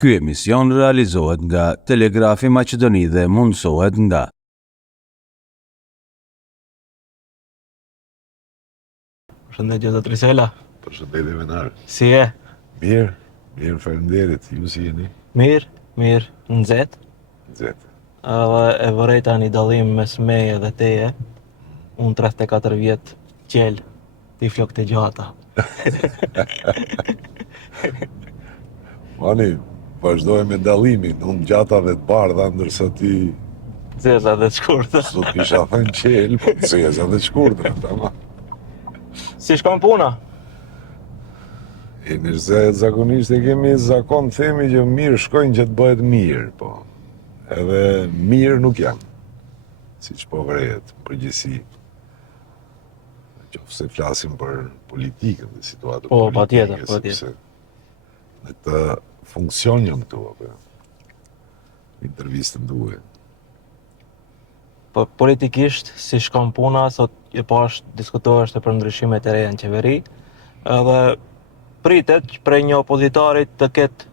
Ky emision realizohet nga Telegrafi Maqedoni dhe mundësohet nga Përshëndetje zotëri Sela. Përshëndetje Venar. Si je? Mirë, faleminderit. Ju si jeni? Mirë, nxehtë. Nxehtë. E vërej tani dallim mes meje dhe teje. Unë 34 vjet qel, ti flok të gjata. Mani, vazhdoj me dallimin, unë gjata dhe të bardha, ndërsa ti Zeza dhe të shkurtë. s'do të kisha thënë qel, po zeza dhe të shkurtër, tamam. Si shkon puna? E nërse zakonisht e kemi zakon themi që mirë shkojnë që të bëhet mirë, po. Edhe mirë nuk janë, siç po vret, përgjithësi. Qofse flasim për politikën dhe situatën Po, politike, patjetër. sepse në të funksionin këtu, apo intervistën duhet. Po politikisht si shkon puna, sot e pash diskutohesh për ndryshimet e reja në qeveri, edhe pritet që prej një opozitarit të ketë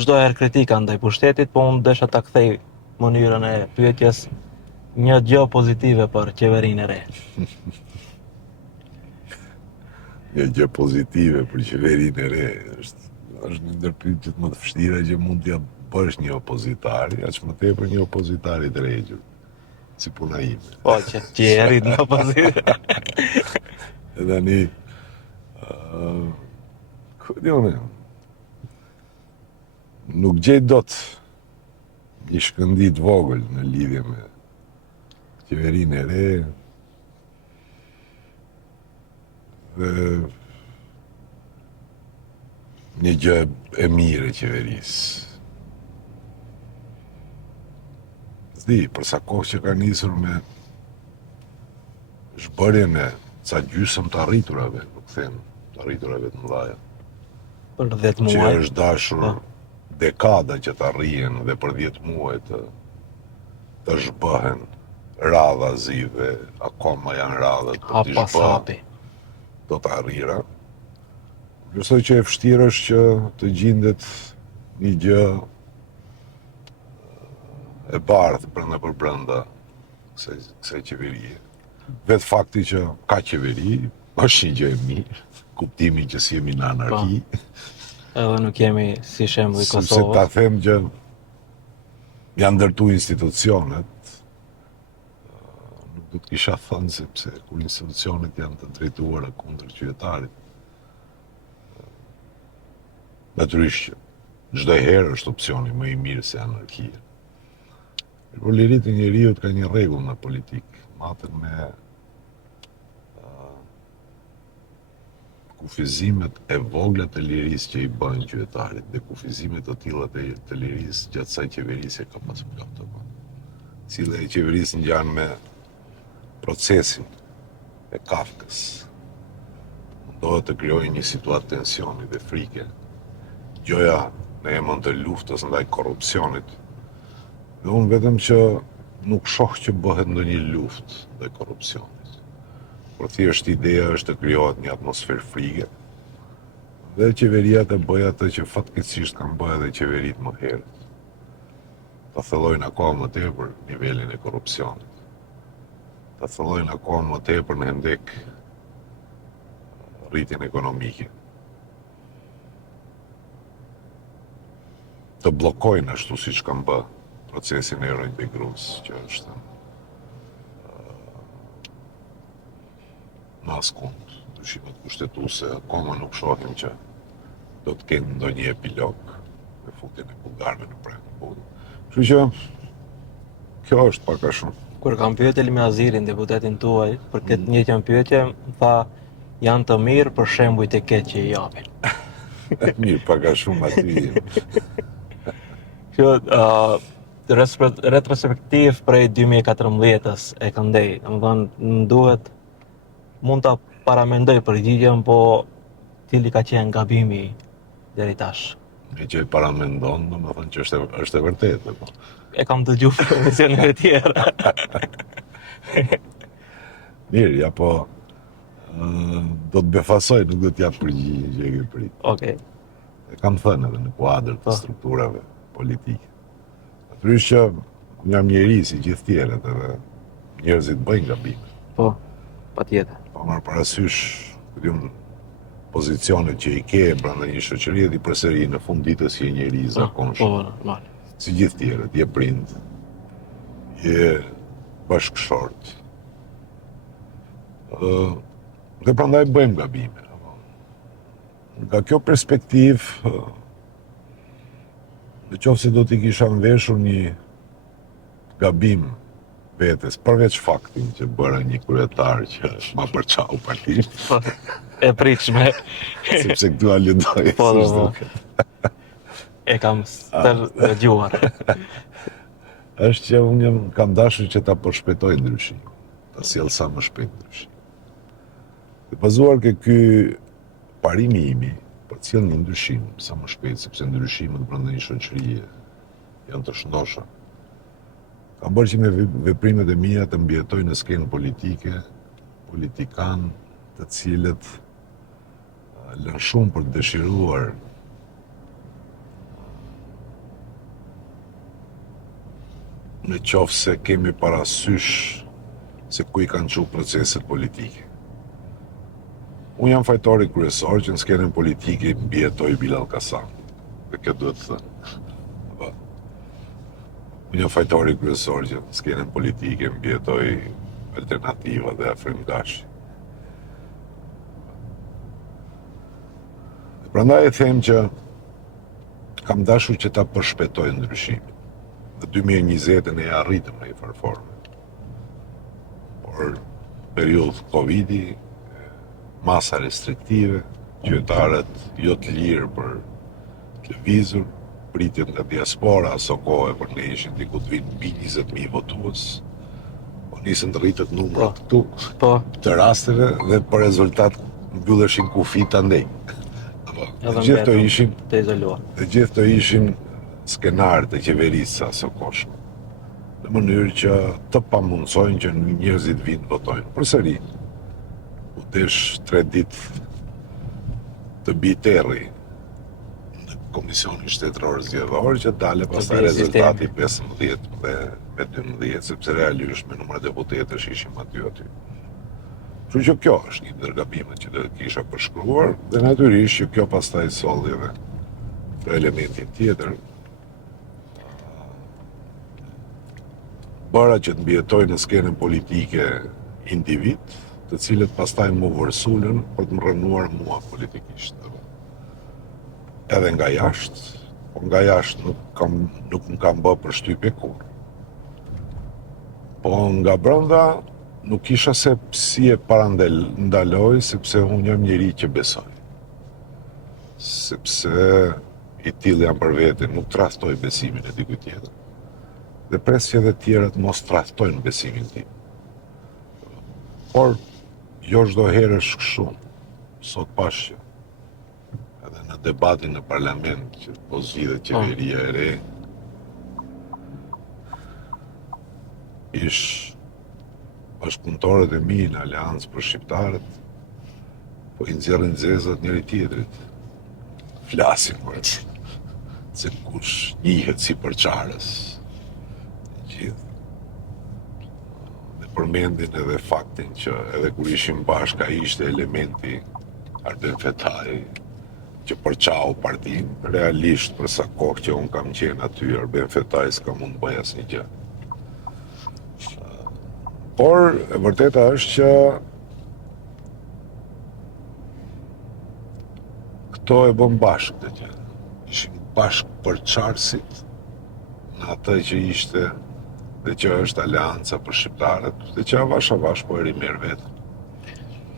çdo herë kritika ndaj pushtetit, po unë desha ta kthej mënyrën e pyetjes një gjë pozitive për qeverinë e re. Një gjë pozitive për qeverinë e re është një ndër pyetjet më të vështira që mund t'ja bësh një opozitari, aq më tepër një opozitari të regjur, si puna ime. Po, që je rrit në opozitë. E tani, ku di unë, nuk gjej dot një shkëndit vogël në lidhje me qeverinë e re, dhe një gjë e mirë e qeverisë. S'di, për sa kohë që ka nisur me zhbërjen e ca gjysmë të arriturave, nuk them të arriturave të mëdhaja, Për 10 që muaj. është dashur dekada që të arrijen dhe për 10 muaj të zhbëhen radhazi dhe akoma janë radhët për t'i Pas hapi. do të arrira. Besoj që e vështirë është që të gjendet një gjë e bardhë brenda për brenda kësaj qeverie. Vetë fakti që ka qeveri është një gjë e mirë, kuptimi që si jemi në anarki, Edhe nuk jemi si shembull i sepse ta Kosovës. them që janë ndërtu institucionet, nuk do të kisha thënë sepse kur institucionet janë të drejtuara kundër qytetarit, natyrisht që çdo herë është opsioni më i mirë se anarkia. Por liritë e njeriut ka një rregull në politikë, matet me kufizimet e vogla të lirisë që i bën qytetarit dhe kufizimet të tilla të lirisë gjatë kësaj qeverisje ka pas plot. Cila e qeverisë ngjan me procesin e Kafkës. Mundohet të krijojë një situatë tensioni dhe frike. Gjoja në emën të luftës ndaj korrupsionit. Dhe unë vetëm që nuk shoh që bëhet ndonjë luftë ndaj korrupsionit. Por thjesht ideja është të krijohet një atmosferë frike dhe qeveria të bëjë atë që fatkeqësisht kanë bërë edhe qeveritë më herët. Ta thellojnë akoma më tepër nivelin e korrupsionit. Ta thellojnë akoma më tepër në hendek rritjen ekonomike. Të bllokojnë ashtu siç kanë bërë procesin e reintegrus, që është në askund. Ndryshimet kushtetuese akoma nuk shohim që do të kenë ndonjë epilog me futjen e bullgarëve në prag. Kështu që kjo është pak a shumë. Kur kam pyetur Elmi Azirin, deputetin tuaj, për këtë njëjtën pyetje, më tha janë të mirë për shembujt e keq që i japin. Mirë, pak a shumë aty. Kjo retrospektiv prej 2014-s e këndej, domethënë më duhet mund ta paramendoj përgjigjen, po cili ka qenë gabimi deri tash. Me që e paramendon, domethënë që është e vërtetë, po. E kam dëgjuar në emisionet e tjera. Mirë, ja po do të befasoj, nuk do t'jap përgjigje që e ke prit. Okej. E kam thënë edhe në kuadër të strukturave politike. Natyrisht që unë jam njeri si gjithë tjerët edhe njerëzit bëjnë gabime. Po, patjetër. Pa marrë parasysh pozicionet që i ke brenda një shoqërie dhe i përsëri në fund ditës je njeri i zakonshëm. Po, normal. Si gjithë tjerët, je prind, je bashkëshort. Dhe prandaj bëjmë gabime. Nga kjo perspektivë, në qoftë se do t'i kisha nveshur një gabim vetes, përveç faktin që bëra një kryetar që ma përçau partinë, E pritshme. sepse këtu aludoj. Po, e kam dëgjuar. Është që unë kam dashur që ta përshpejtoj ndryshimin, ta sjell sa më shpejt ndryshim. Dhe bazuar ke ky parimi imi, për të sjellë një ndryshim sa më shpejt, sepse ndryshimet brenda një shoqërie janë të shëndosha. Kam bërë që me veprimet e mia të mbijetoj në skenën politike, politikan të cilët lënë shumë për të dëshiruar në qoftë se kemi parasysh se ku i kanë çu proceset politike. Unë jam fajtori kryesor që në skenën politike i mbijetoj Bilal Kasami. Dhe kjo duhet të thënë. Unë jam fajtori kryesor që në skenën politike mbjetoj Alternativa dhe Afrim Gashi. Prandaj e them që kam dashur që ta përshpejtoj ndryshimin. Në 2020 e arritëm në një farforme. Por periudhë Covidi, masa restriktive, qytetarët jo të lirë për të lëvizur, pritjet nga diaspora, aso kohë për ne ishin diku të vinë mbi 20.000 votues. Po nisën të rritet numrat këtu të rasteve dhe për rezultat mbylleshin kufi të ndej. Dhe gjithë të ishin të izoluar. Dhe gjithë të ishin skenarët e qeverisë së aso kohshme. Në mënyrë që të pamundsojnë që njerëzit vinë votojnë. Përsëri, u desh 3 ditë të biterri Komisionin Shtetëror Zgjedhor që dale pastaj rezultati 15 dhe me 12, sepse realisht me numra deputetësh ishim aty. Kështu që kjo është një ndër gabimet që do të kisha përshkruar dhe natyrisht që kjo pastaj solli edhe të elementin tjetër. Bëra që të mbijetoj në skenën politike individ, të cilët pastaj mu vërsulën për të më rënuar mua politikisht. Edhe nga jashtë, po nga jashtë nuk më kam bë përshtypje kurrë. Po nga brenda nuk isha se si e parandaloj, sepse unë jam njeri që besoj. Sepse i tillë jam për vete, nuk tradhtoj besimin e dikujt tjetër. Dhe pres që edhe tjerët mos tradhtojnë besimin tim. Por jo çdo herë është kështu. Sot pash që edhe në debatin në parlament që po zgjidhet qeveria e re, ish bashkëpunëtorët e mi në Aleancë për Shqiptarët, po i nxjerrin zezat njëri tjetrit. Flasin për se kush njihet si përçarës. Gjithë. Dhe përmendin edhe faktin që edhe kur ishim bashkë ai ishte elementi Arben Fetaj që përçau partinë, realisht për sa kohë që unë kam qenë aty, Arben Fetaj s'ka mund bëj asnjë gjë. Por e vërteta është që këto e bëm bashkë të gjë. Ishim bashkë përçarësit në atë që ishte dhe që është Aleanca për Shqiptarët, dhe që avash po e rimer vetën.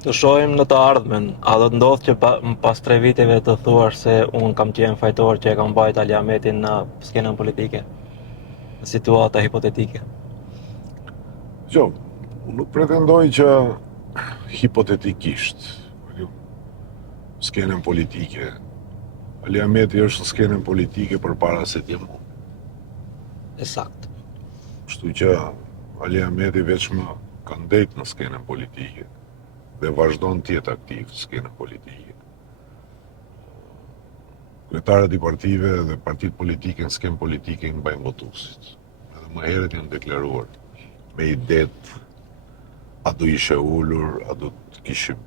Të shohim në të ardhmen, a do të ndodhë që pas 3 viteve të thuash se unë kam qenë fajtor që e kam bajt Ali Ahmetin në skenën politike, në situata hipotetike? Jo, unë nuk pretendoj që hipotetikisht skenën politike. Ali Ahmeti është në skenën politike përpara se t'jem unë. Sakt. Kështu që Ali Ahmeti veç më ka ndejt në skenën politike dhe vazhdon të jetë aktiv në skenën politike. Kryetarët i partive dhe partitë politike në skemë politike i mbajnë votuesit. Edhe më herët janë deklaruar me idet a do ishe ullur, a do të kishim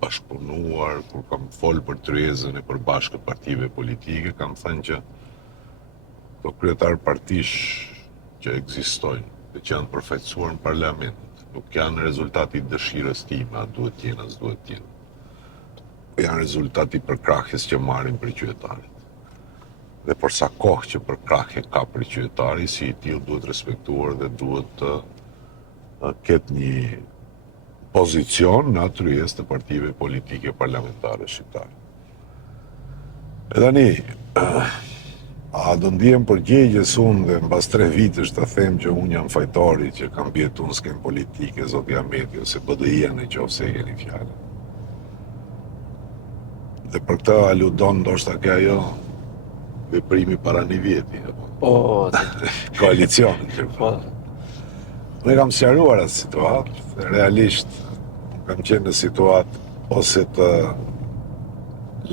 bashkëpunuar, kur kam folë për tryezën e përbashkët partive politike, kam thënë që këto kryetarë partish që ekzistojnë dhe që janë përfaqësuar në parlament, nuk janë rezultati i dëshirës time, a duhet t'jenë, as duhet t'jenë. Janë rezultati i përkrahjes që marrin për qytetarit. Dhe për sa kohë që përkrahje ka për qytetari, si i tillë duhet respektuar dhe duhet të ketë një pozicion në tryezë të partive politike parlamentare shqiptare. E tani, a do ndihem përgjegjës unë dhe mbas 3 vitesh të them që unë jam fajtori që kam bjetu në skemë politike, zoti Ahmeti ose BDI-a në qoftë se jeni fjalë. Dhe për këtë aludon ndoshta ke ajo veprimi para 1 vjeti, apo Po, koalicionin që po, Unë kam sqaruar atë situatë, realisht kam qenë në situatë ose të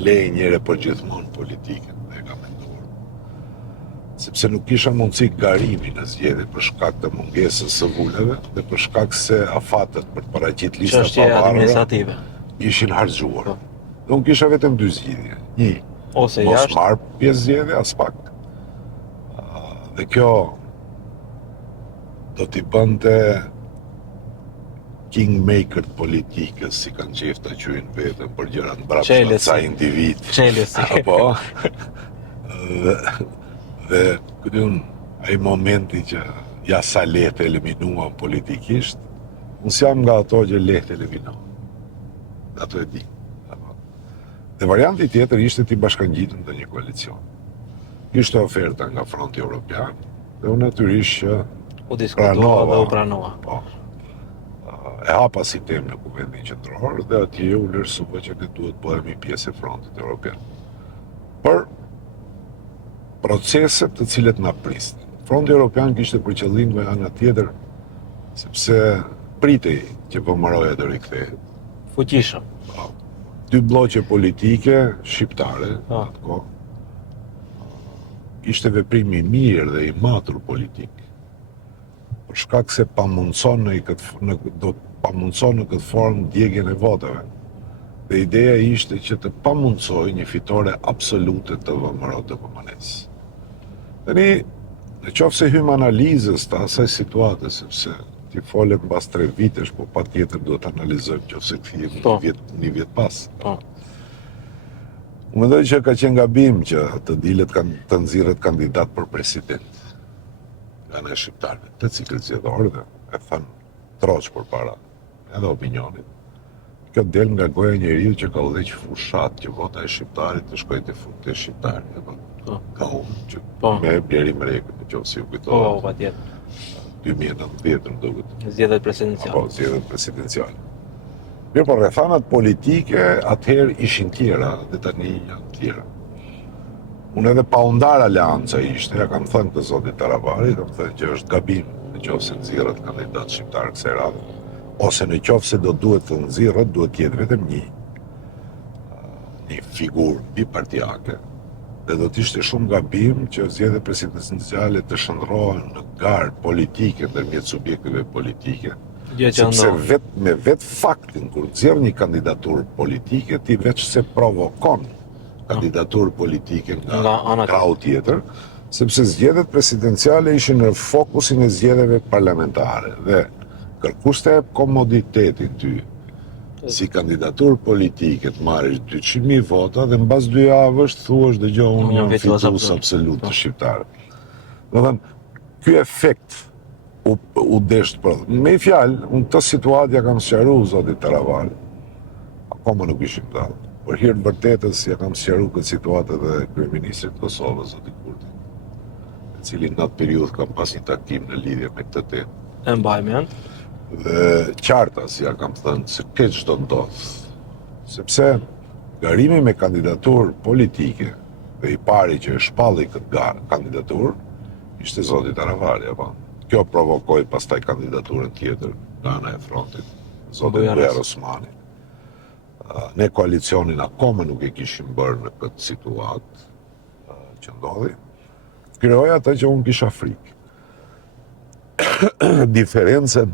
lej njëre për gjithmonë politikën, dhe kam menduar. Sepse nuk kisha mundësi garimi në zgjedhje për shkak të mungesës së vuleve dhe për shkak se afatet për të paraqit lista çështje pavarura administrative. ishin harxhuar. Po. Dhe unë kisha vetëm 2 zgjidhje. Një, Ose mos jashtë, marr pjesë zgjedhje as pak. Dhe kjo do t'i bënte kingmaker të politikës, si kanë qef të quajnë vetëm për gjëra mbrapsht Qelësi. sa individ. Qelësi. Apo? dhe këtë unë, ai momenti që ja sa lehtë eliminuam politikisht, unë jam nga ato që lehtë eliminuam. Ato e di. Apo? Dhe varianti tjetër ishte t'i bashkangjitëm të një koalicion. Kishte oferta nga Fronti Evropian, dhe unë natyrisht që u diskutua dhe u pranua. Po. E hapa si temë në Kuvendin Qendror dhe atje u lërsua që ne duhet bëhemi pjesë e Frontit Evropian. Për proceset të cilët na prisnin. Fronti Evropian kishte për qëllim nga ana tjetër, sepse pritej që VMRO-ja do rikthehet. Fuqishëm. 2 bloqe politike shqiptare, Ah. atë kohë, ishte veprim i mirë dhe i matur politik. Për shkak se pamundson në këtë formë djegjen e votave. Dhe ideja ishte që të pamundsoj një fitore absolute të VMRO të PMN-s. Tani, në qoftë se hym analizës të asaj situate, sepse ti folem mbas 3 vitesh, po patjetër duhet të analizojmë qoftë se kthihemi Po. një vjet pas. Po. Unë mendoj që ka qenë gabim që të dilet të nxirret kandidat për president nga ana e shqiptarëve, të cikël zgjedhor dhe e thënë troç përpara edhe opinionit. Kjo del nga goja e njeriu që ka udhëheq fushat që vota e shqiptarit të shkojë te shqiptari, apo Po. ka unë që Po. me Bleri Mrekut, nëse ju Po, kujtohet, patjetër. 2019 më duket. Zgjedhjet presidenciale. Apo zgjedhjet presidenciale. Mirë, por rrethanat politike atëherë ishin tjera dhe tani janë tjera. Unë edhe pa u ndar aleanca ishte, ja kam thënë të zotit Taravari, kam thënë që është gabim në qoftë se nxirret kandidat shqiptar kësaj radhe, ose në qoftë se do duhet të nxirret, duhet të jetë vetëm një figurë bipartiake. Dhe do të ishte shumë gabim që zgjedhjet presidenciale të shndrohen në garë politike ndërmjet subjekteve politike. Gjë që Sepse ndodh. me vetë faktin kur nxjerr një kandidaturë politike, ti veç se provokon kandidaturë politike Nga nga ana krau tjetër, sepse zgjedhjet presidenciale ishin në fokusin e zgjedhjeve parlamentare dhe kërkuste komoditetin ty si kandidaturë politike të marrësh 200.000 vota dhe mbas 2 javësh thuash dëgjoj unë jam fitues absolut të shqiptarëve. Do thënë, ky efekt u desht për. Me fjalë, unë këtë situatë ja kam sqaruar zotit Taravari. Akoma nuk ishim dallë. Për hir të vërtetës ja kam sqaruar këtë situatë edhe kryeministrit të Kosovës, zoti Kurti, i cili në atë periudhë kam pas një takim në lidhje me këtë temë. E mbaj mend. Dhe qartas ja kam thënë se këtë çdo ndodh. Sepse garimi me kandidaturë politike dhe i pari që e shpalli këtë kandidaturë ishte zoti Taravari, apo. Kjo provokoi pastaj kandidaturën tjetër nga ana e Frontit, zoti Bujar Osmani. Ne koalicionin akoma nuk e kishim bërë në këtë situatë, që ndodhi, krijoi atë që unë kisha frikë. Diferencën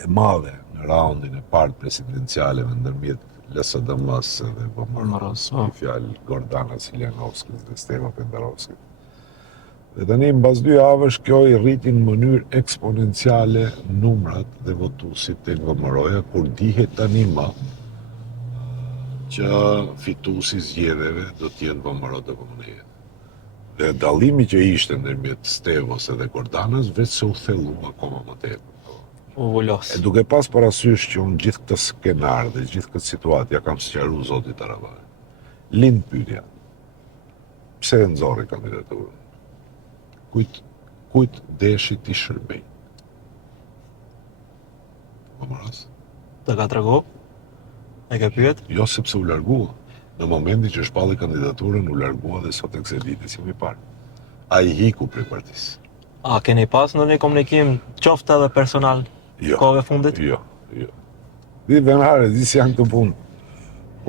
e madhe në raundin e parë presidencialeve ndërmjet LSDM-s dhe VMRO-s, një fjalë Gordana Siljanovskës dhe Steva Pendarovskës. Dhe tani mbas 2 javësh kjo i rriti në mënyrë eksponenciale numrat dhe votuesit tek VMRO-ja, kur dihet tani më që fituesi zgjedhjeve do të jenë VMRO DPMNE. Dhe dallimi që ishte ndërmjet Stevos edhe Gordanës vetë se u thellu akoma më tepër. U vulos. E duke pas parasysh që unë gjithë këtë skenar dhe gjithë këtë situatë ja kam sqaruar zotit Aravaj. Lind pyetja. Pse e nxorri kandidaturën? Kujt deshi ti shërbej? VMRO-s? Të ka tregu? E ke pyet? Jo sepse u largua. Në momentin që shpalli kandidaturën, u largua dhe sot e kësaj dite si më parë. Ai hiku prej partisë. A keni pas ndonjë komunikim qoftë edhe personal Jo. kohëve fundit? Jo. Di venare, di si janë këto punë.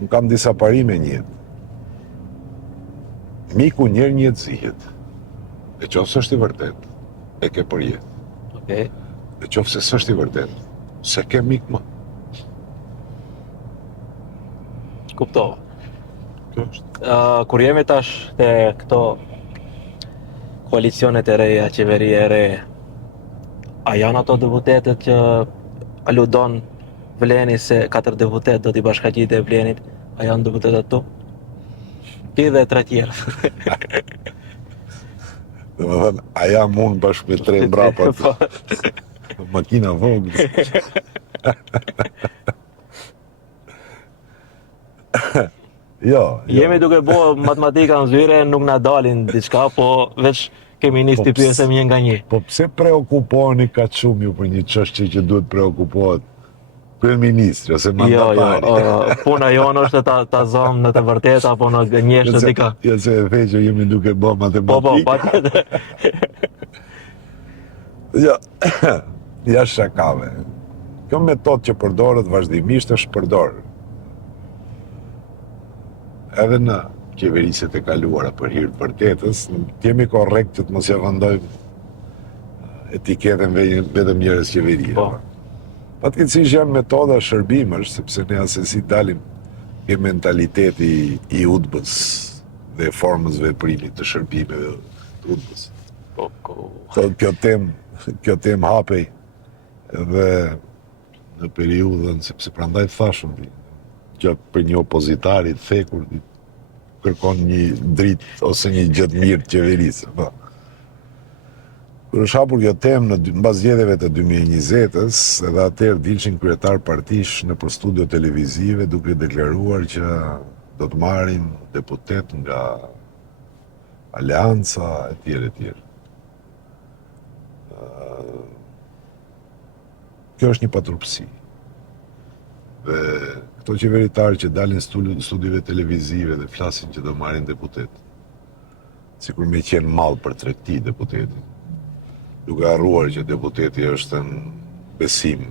Unë kam disa parime një jetë. Miku njerë një jetë zihet. E qofë s'është i vërtet, e ke për jetë. Okej. E qofë se s'është i vërtet, se ke mik më. Kuptova. Kjo është. Kur jemi tash te këto koalicionet e reja, qeveria e re, a janë ato deputetet që aludon Vleni se 4 deputet do t'i bashkaqite Vlenit, a janë deputetet tu? Ti dhe 3 tjerë. Dhe më thënë, a jam unë bashkë me 3 mbrapa të makina vogël. Jo. Jemi duke bo matematika në zyre, nuk na dalin diçka, po veç kemi nis t'i pyesem një nga një. Po pse preokupoheni kaq shumë ju për një çështje që duhet preokupohet kryeministri ose mandatari? Jo, puna jonë është ta zëm në të vërtetë apo në gënjesht të dika. Jo se e the që jemi duke bë matematikë. Po, patjetër. Jo, jashtë shakave. Kjo metodë që përdoret vazhdimisht është përdorë. Edhe në qeveriset e kaluara për hir të vërtetës, jemi korrekt që të mos ja vendojmë etiketën vetëm njerëz qeverie. Po. Fatkeqësisht janë metoda shërbimësh, sepse ne asesi dalim ke mentaliteti i udbës dhe formës veprimit të shërbimeve të udbës. Po. Kjo tem hapej edhe në periudhën, sepse prandaj thashëm që për një opozitari të thekur kërkon një dritë ose një gjë të mirë të qeverisë. Po. Kur është hapur kjo temë në mbas zgjedhjeve të 2020-s, edhe atëherë dilshin kryetar partish nëpër studio televizive duke deklaruar që do të marrin deputet nga Aleanca etj. Kjo është një paturpsi. Dhe këto qeveritarë që dalin studive televizive dhe flasin që do marrin deputet, sikur me qenë mall për tregti deputeti, duke harruar që deputeti është në besim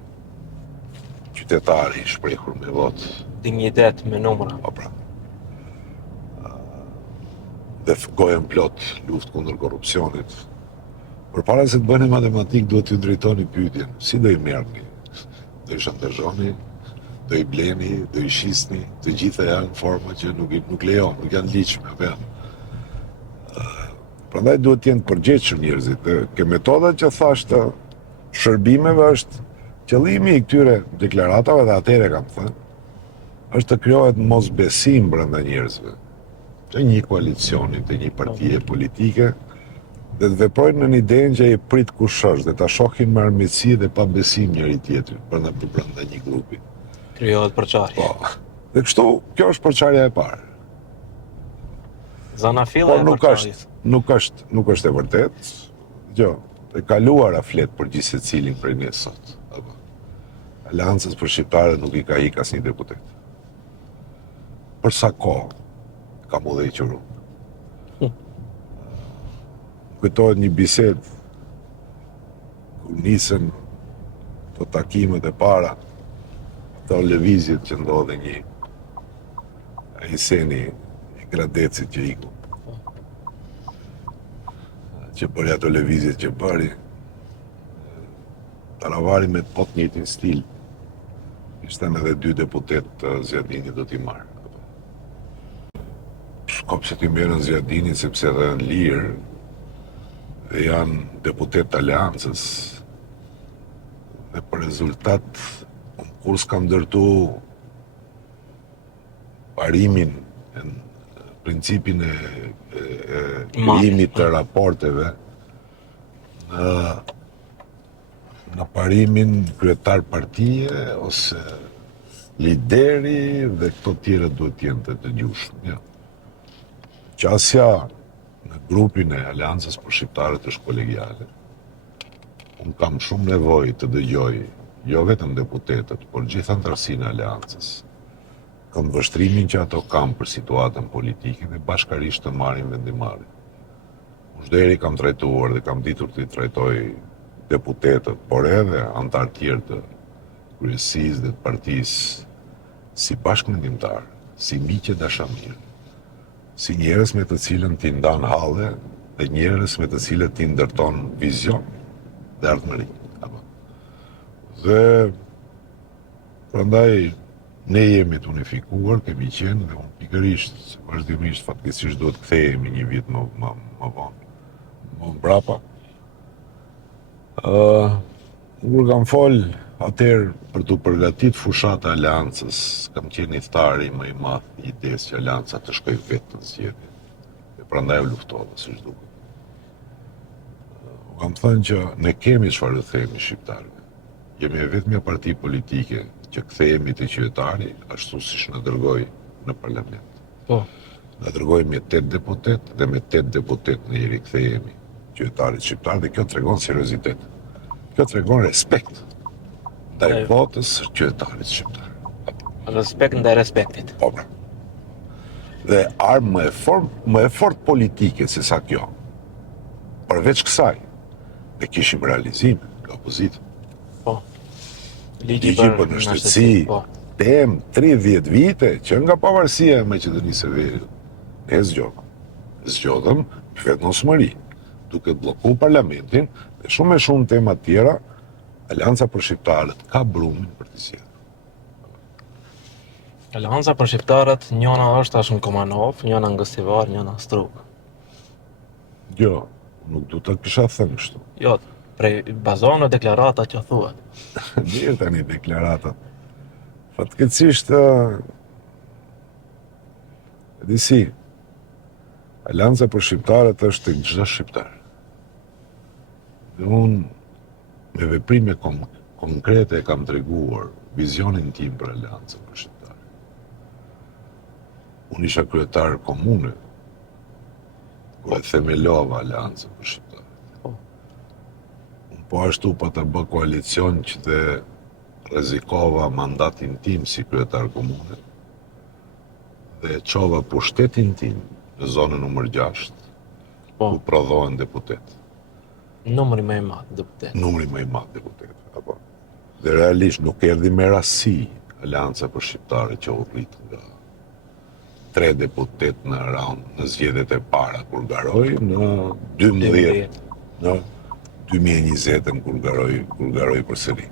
qytetari i shprehur me votë. Dignitet me numra. Po pra. Dhe gojën plot luftë kundër korrupsionit. Përpara se të bëni matematikë, duhet t'ju drejtoni pyetjen, si do i merrni? Do i shantazhoni, do i bleni, do i shisni, të gjitha janë forma që nuk lejon, nuk janë ligjshme, apo. Prandaj duhet të jenë përgjegjshëm njerëzit. Ke metodat që thash të shërbimeve është qëllimi i këtyre deklaratave, dhe atëherë kam thënë, është të krijohet mosbesim brenda njerëzve, të një koalicioni, të një partie politike, dhe të veprojnë në një idenë që e prit kush është, dhe ta shohin me armiqësi dhe pa besim njëri tjetrit brenda një grupi. Krijohet përçarje. Po. Dhe kështu, kjo është përçarja e parë. Zanafilla e përçarjes. Nuk është e vërtet. Jo, e kaluara flet për gjithë secilin prej ne sot. Apo. Aleancës për shqiptarët nuk i ka ik asnjë deputet. Për sa kohë kam udhëhequr unë. Kujtohet një bisedë kur nisën të takimet e para, të lëvizjet që ndodhe një Hiseni i Gradecit që iku. që bëri ato lëvizjet që bëri, Taravari me të pot njëjtin stil. Ishten edhe 2 deputet Zjadini do t'i marrë. Shkop se t'i merën Zjadini sepse edhe në lirë dhe janë deputet të aleancës dhe për rezultat kur s'kam ndërtu parimin në principin e krijimit të raporteve në parimin kryetar partije ose lideri dhe këto tjera duhet të jenë të gjushëm. Ja. Qasja në grupin e Aleancës për Shqiptarët është kolegiale. Unë kam shumë nevojë të dëgjoj jo vetëm deputetët, por gjithë antarësinë e Aleancës, këndvështrimin që ato kam për situatën politike dhe bashkarisht të marrin vendimarrje. Unë çdo herë kam trajtuar dhe kam ditur të i trajtoj deputetët, por edhe antarë tjerë të kryesisë dhe të partisë si bashkëmendimtar, si miqë dashamirë, si njerëz me të cilën ti ndan halle dhe njerëz me të cilët ti ndërton vizion dhe ardhmëri. Dhe prandaj ne jemi të unifikuar, kemi qenë dhe unë pikërisht, vazhdimisht fatkeqësisht duhet kthehemi një vit më vonë, më mbrapa. Kur kam fol atëherë për të përgatit fushat e Aleancës, kam qenë i thtari më i madh i idesë që Aleanca të shkojë vetë në zgjedhje. Dhe prandaj u luftova, siç duket. Kam thënë që ne kemi çfarë të themi shqiptarëve. Jemi e vetmja parti politike që kthehemi te qytetari ashtu siç na dërgoi në parlament. Po. Na dërgoi me 8 deputet dhe me 8 deputet ne i rikthehemi qytetarit shqiptar dhe kjo tregon seriozitet. Kjo tregon respekt ndaj votës së qytetarit shqiptar. Respekt ndaj respektit. Po. Dhe armë më e fort politike se sa kjo. Përveç kësaj, ne kishim realizime nga opozita. Po. Ligji për mbështetësi, tem 30 vite që nga pavarësia e Maqedonisë së Veriut ne zgjodhëm vetëmosmëri, duke bllokuar parlamentin dhe shumë e shumë tema tjera, Aleanca për Shqiptarët ka brumin për të zgjedhur. Aleanca për Shqiptarët, njëna është tash në Komanov, njëna në Gostivar, njëna në Strug. Jo, nuk du të kisha thënë kështu. Jo, bazohen në deklarata që thuhet. Mirë tani deklaratat. Fatkeqësisht e di si, Aleanca për Shqiptarët është tek çdo shqiptar. Dhe unë me veprime konkrete kam treguar vizionin tim për Aleancën për Shqiptarët. Unë isha kryetar komune, ku e themelova Aleancën për Shqiptarët. Unë po ashtu pa të bë koalicion që të rrezikova mandatin tim si kryetar komune dhe çova pushtetin tim në zonën numër 6, ku prodhohen deputet. Numri më i madh deputet. Numri më i madh deputet. Apo. Dhe realisht nuk erdhi me rasti Aleanca për Shqiptarët që u rrit nga 3 deputet në zgjedhjet e para kur garoi në 12 në 2020 kur garoi përsëri.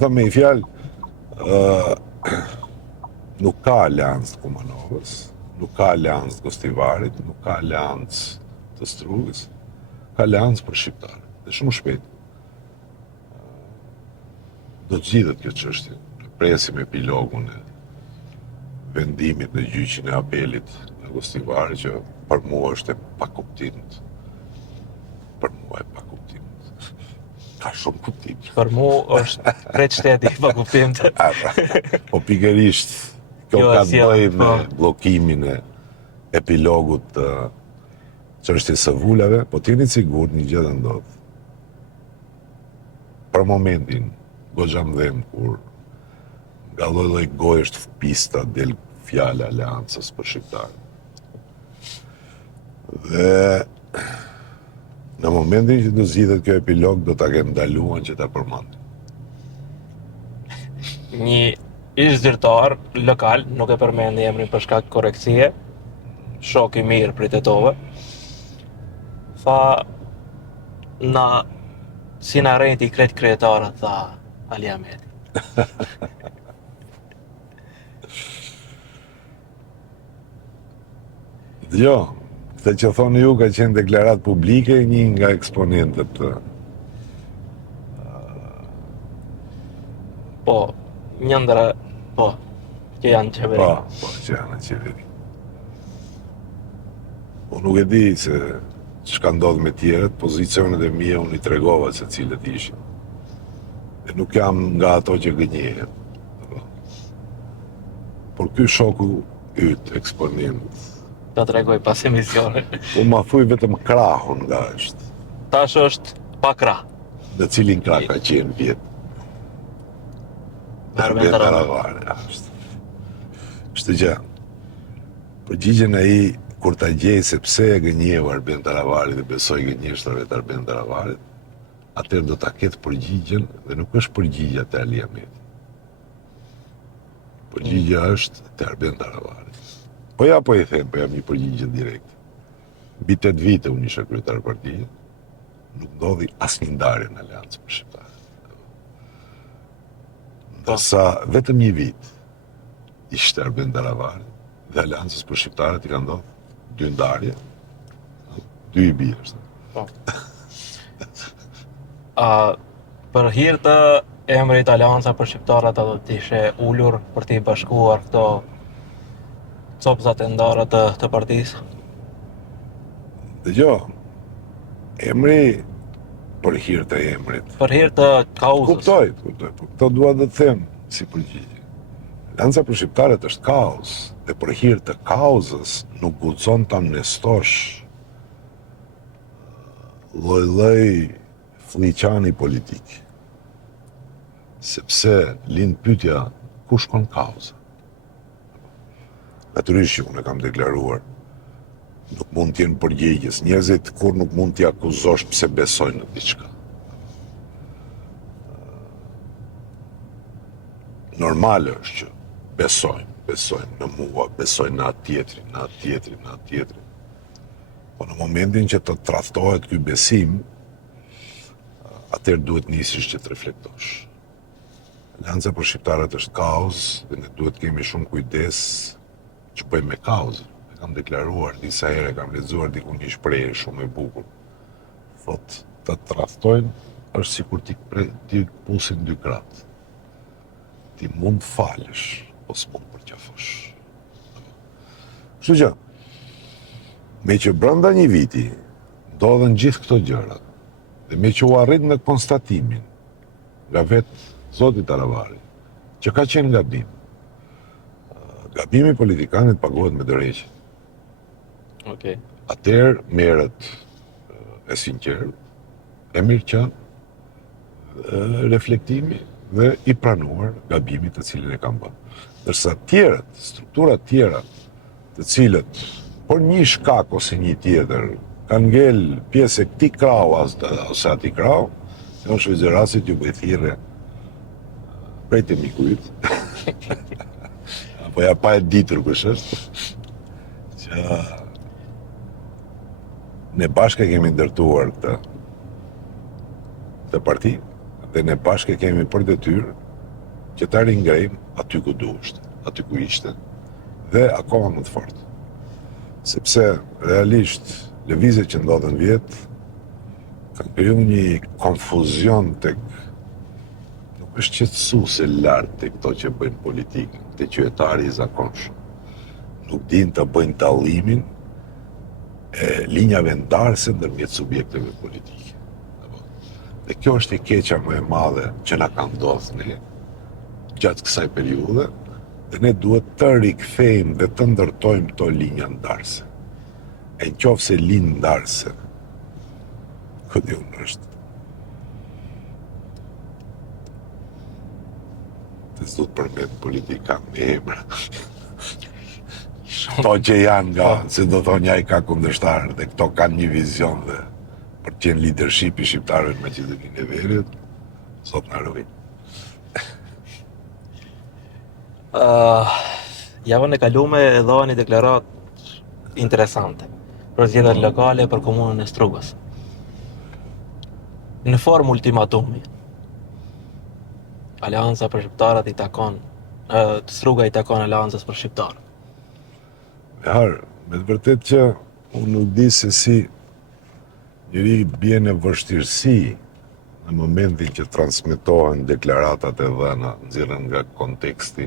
Dhe me i fjalë, nuk ka Aleancë të Kumanovës, nuk ka Aleancë të Gostivarit, nuk ka Aleancë të Strugës, ka Aleancë për Shqiptarët. Dhe shumë shpejt do të zgjidhet kjo çështje. Presim epilogun e vendimit në gjyqin e apelit në Gostivar që për mua është e pakuptimit. Për mua e pakuptimit. Ka shumë kuptim. Për mua është pret shteti pa kuptim. Po pikërisht kjo ka të bëjë me bllokimin e epilogut të çështjes së vulave, po t'jeni sigurt një gjë do ndodh. Për momentin goxha mdhem kur nga lloj gojësh të pista del fjala Aleancës për Shqiptarët. Dhe në momentin që do zgjidhet kjo epilog do ta kenë ndaluar që ta përmend. Një ish zyrtar lokal, nuk e përmendi emrin për shkak korrektësie, shok i mirë prej Tetove, tha na si na rejti kretë kretarët, tha Ali Ahmeti. Jo, këtë që thoni ju ka qenë deklarat publike një nga eksponentët të Po, një ndër, po, që janë në qeveri. po, që janë në qeveri. Unë nuk e di se çka ndodh me tjerët, pozicionet e mia unë i tregova se cilët ishin. E nuk jam nga ato që gënjehet. Por ky shoku yt, eksponent, Ta tregoj pas emisione. po ma thuj vetëm krahun nga është, Tash është pa krah. në cilin krah ka qenë vjet. Arben Taravari. Taravari është. Kështu që, përgjigjen ai kur ta gjej se pse e gënjeu Arben Taravari dhe besoi gënjeshtrave të Arben Taravarit, atëherë do ta ketë përgjigjen dhe nuk është përgjigja te Ali Ahmeti. Përgjigja është te Arben Taravari. Po ja po i them, po jam një përgjigje direkte. Mbi 8 vite unë isha kryetar partije, nuk ndodhi asnjë ndarje në Aleancën për Shqiptarët. Ndërsa vetëm një vit ishte Arben Taravari dhe Aleancës për Shqiptarët i ka ndodhur 2 ndarje, 2 i birë. Po. Për hir të emrit Aleanca për Shqiptarët do të ishe ulur për t'i bashkuar këto copzat e ndara të partisë. Dëgjoj, emri për hir të emrit. Për hir të kauzës. Kuptoj, po këto dua të them si përgjigje. Aleanca për Shqiptarët është kauz, dhe për hir të kauzës nuk guxon ta amnestosh lloj-lloj fliqani politik. Sepse lind pyetja ku shkon kauza. Natyrisht që unë e kam deklaruar, nuk mund t'jenë përgjegjës. Njerëzit kur nuk mund t'i akuzosh pse besojnë në diçka. Normal është që besojnë në mua, besojnë në atë tjetrin. Po në momentin që të tradhtohet ky besim, atëherë duhet nisësh që të reflektosh. Aleanca për Shqiptarët është kauz dhe ne duhet kemi shumë kujdes që bëjmë me kauzën. E kam deklaruar disa herë, kam lexuar diku një shprehje shumë e bukur. Thotë, të tradhtojnë është sikur ti pusin 2 kratë. Ti mund falësh, po s'mund përqafosh. Kështu që, me që brenda një viti ndodhen gjithë këto gjëra, dhe me që u arrit në konstatimin nga vetë Zoti Taravari, që ka qenë gabim. Gabimi politikanit paguhet me dorëheqje. Okej. Atëherë merret e sinqert, e mirëqen, reflektimi dhe i pranuar gabimit të cilin e kam bërë. Ndërsa tjerët, strukturat tjera, të cilët por një shkak ose një tjetër kanë ngel pjesë e këtij krau ose atij krau, në shvizerasit ju bëj thirrje prej të mikujt, apo ja pa e ditur kush është, që ne bashkë kemi ndërtuar këtë parti, dhe ne bashkë kemi për detyrë që ta ringrejmë aty ku duhet, aty ku ishte, dhe akoma më të fortë. Sepse realisht lëvizjet që ndodhen vjet kanë kriju një konfuzion tek është qetësuese lart te këto që bëjnë politikë, te qytetari i zakonshëm. Nuk din të bëjnë tallimin e linjave ndarëse ndërmjet subjekteve politike. Dhe kjo është e keqja më e madhe që na ka ndodhur ne gjatë kësaj periudhe, dhe ne duhet të rikthejmë dhe të ndërtojmë këto linja ndarëse. E nëse linjë ndarëse, këtë unë është s'do të përmet politikan me emra. Këto që janë nga, se do thonë ai ka kundërshtar, dhe këto kanë një vizion dhe për të qenë leadership i shqiptarëve në Maqedoninë e Veriut, sot na rrojnë. Javën e kalume e dha një deklaratë interesante për zgjedhjet lokale për komunën e Strugës. në formë ultimatumi. Aleanca për shqiptarët i takon, rruga i takon aleancës për shqiptarët. Me harë, me të vërtet që unë nuk di se si njëri bie në vështirësi në momentin që transmetohen deklaratat e dhëna, nxjerrën nga konteksti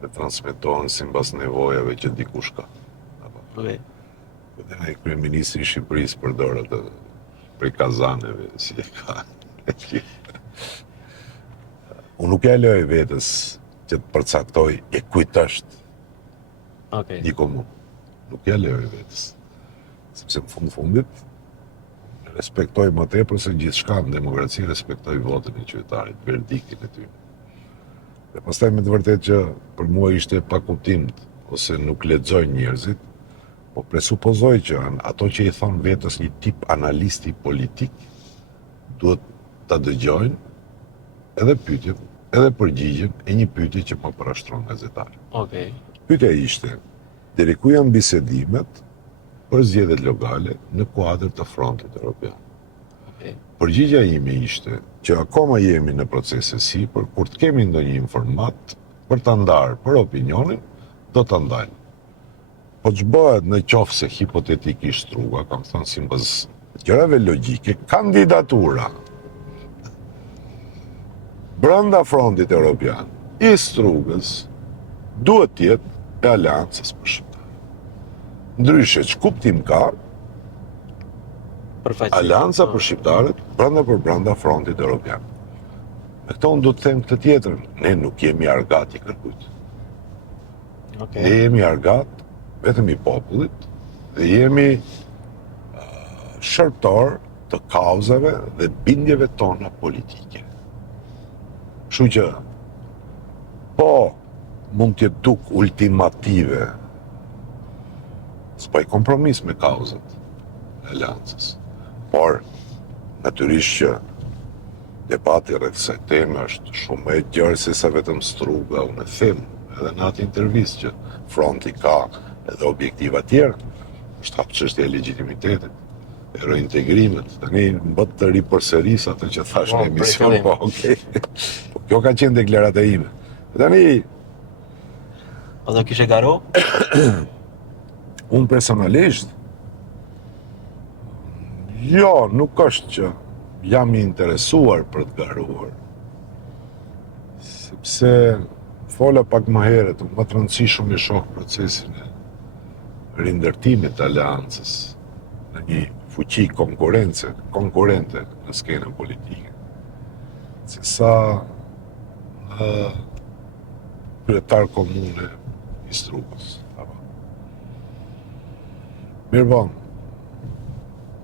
dhe transmetohen sipas nevojave që dikush ka. Okay. Dhe ai kryeministri i Shqipërisë përdor atë prej kazaneve, si e ka. Unë nuk e loj vetës që të përcaktoj e kujt është Okay. një komunë. Nuk e loj vetës. Sepse në fundit, respektoj më tepër se gjithçka në demokraci respektoj votën e qytetarit, verdiktin e tyre. Dhe pastaj me të vërtet që për mua ishte pa kuptimt, ose nuk lexoj njerëzit, po presupozoj që ato që i thon vetës një tip analisti politik, duhet ta dëgjojnë edhe pyetjen, edhe përgjigjen e një pyetje që më parashtron gazetari. Okay. Pyetja ishte, deri ku janë bisedimet për zgjedhjet lokale në kuadër të frontit evropian. Okay. Përgjigja ime ishte që akoma jemi në procese sipër, kur të kemi ndonjë informat për ta ndarë për opinionin, do ta ndajmë. Po ç'bëhet në qoftë se hipotetikisht rruga, kam thënë sipas gjërave logjike, kandidatura brenda frontit evropian i Strugës duhet të jetë e aleancës për shqiptarët. Ndryshe, ç'kuptim ka Përfaqësisht. aleanca për shqiptarët brenda frontit evropian. Me këto unë do të them këtë tjetër, ne nuk jemi argat i kërkujt. Okay. Ne jemi argat vetëm i popullit dhe jemi shërptor të kauzave dhe bindjeve tona politike. Kështu që po mund të duk ultimative, s'paj kompromis me kauzat e aleancës, por natyrisht që debati rreth kësaj teme është shumë më e gjerë se sa vetëm Struga, unë e them edhe në atë intervistë që fronti ka edhe objektiva tjera, është hap çështja e legitimitetit, e reintegrimet. Tani mbët të ripërsëris atë që thash në emision, po okay. Po kjo ka qenë deklarata ime. Tani O do kishe garo? unë personalisht jo, nuk është që jam i interesuar për të garuar. Sepse fola pak më herët, më të rëndësishëm e shoh procesin e rindërtimit të aleancës në një fuqi konkurente në skenën politike. Se sa kryetar komune i Strugës. Mirë bon,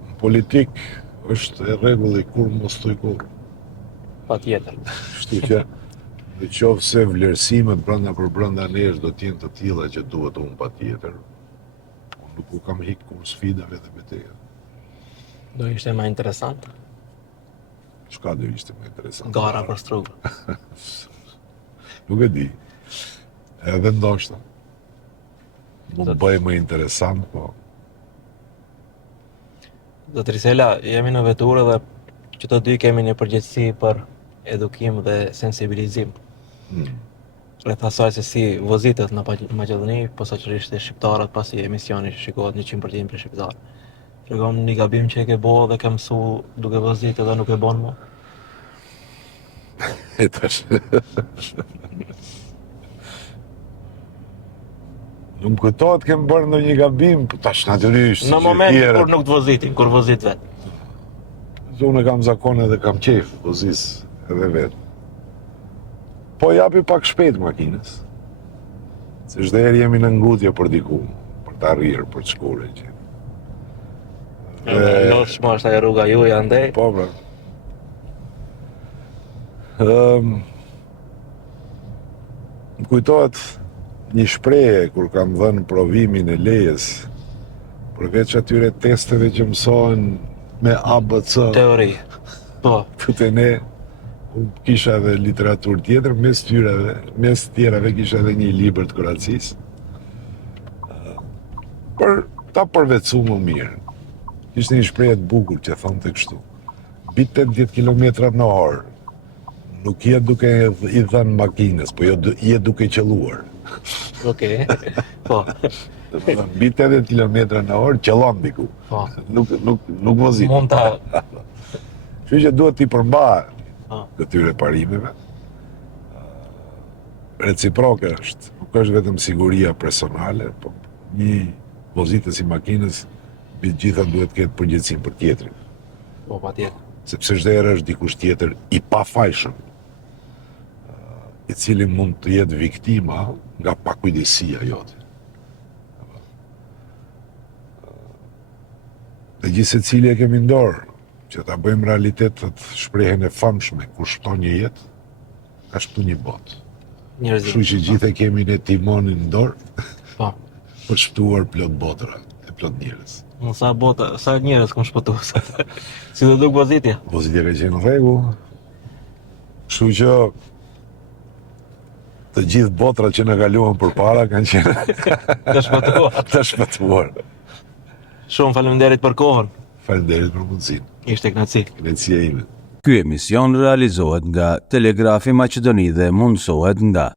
në politik është e rregulli kur mos thuj kur. Patjetër. Kështu që në qoftë se vlerësimet brenda për brenda nesh do të jenë të tilla që duhet unë patjetër. Unë nuk u kam hik kur sfidave dhe betejave. Do ishte më interesant. Çka do ishte më interesant? Gara për Strugën. Nuk e di. Edhe ndoshta. Mund bëj më interesant, po. Zotëri Sela, jemi në veturë dhe që të dy kemi një përgjegjësi për edukim dhe sensibilizim. Rreth asaj se si vozitet në Maqedoni, posaçërisht e shqiptarët pasi emisioni shikohet 100% për shqiptarë. Tregon një gabim që e ke bo dhe ke mësu duke vozitë dhe nuk e bon më? E tash. Nuk kujtohet kem bërë ndonjë gabim, po tash natyrisht. Në momentin kur nuk të vozitin, kur vozit vetë. Unë kam zakon edhe kam qef, vozis edhe vetë. Po japi pak shpejt makinës. Se çdo herë jemi në ngutje për diku, për të arrirë, për të shkuar që. Lodhshme është ajo rruga juaj andej. Po, bra. Më kujtohet një shprehje kur kam dhënë provimin e lejes, përveç atyre testeve që mësohen me ABC. Teori. Po. Të ne, unë kisha edhe literaturë tjetër, mes tjerave kisha edhe një libër të Kroacisë, për ta përvecu më mirë. Ishte një shprehje të bukur që thonë të kështu. mbi 80 km/h. Nuk je duke i dhënë makinës, po je duke qelluar. Okej. Po. Mbi 80 km/h qellon diku. Po. Nuk vozit. Mund ta Kështu që duhet t'i përmbahet Po. këtyre parimeve. Reciproke është, nuk është vetëm siguria personale, po një vozitës i makinës mbi të gjitha duhet të ketë përgjegjësinë për tjetrin. Po, patjetër. Sepse çdo herë është dikush tjetër i pafajshëm, i cili mund të jetë viktima nga pakujdesia jote. Dhe gjithë secili e kemi në dorë që ta bëjmë realitetet shprehjen e famshme kur shton një jetë, ka shtu një botë. Njerëzit. Kështu që gjithë e kemi ne timonin në dorë Po. për shpëtuar plot botra e plot njerëz. Unë sa njerëz kam shpëtuar sot. Si do duk vozitja? Vozitja ka qenë në rregull. Kështu që të gjithë botrat që na kaluan përpara kanë qenë Të shpëtuar. të shpëtuar. Shumë faleminderit për kohën. Faleminderit për mundësinë. Ishte kënaqësi. Kënaqësia ime. Ky emision realizohet nga Telegrafi Maqedoni dhe mundësohet nga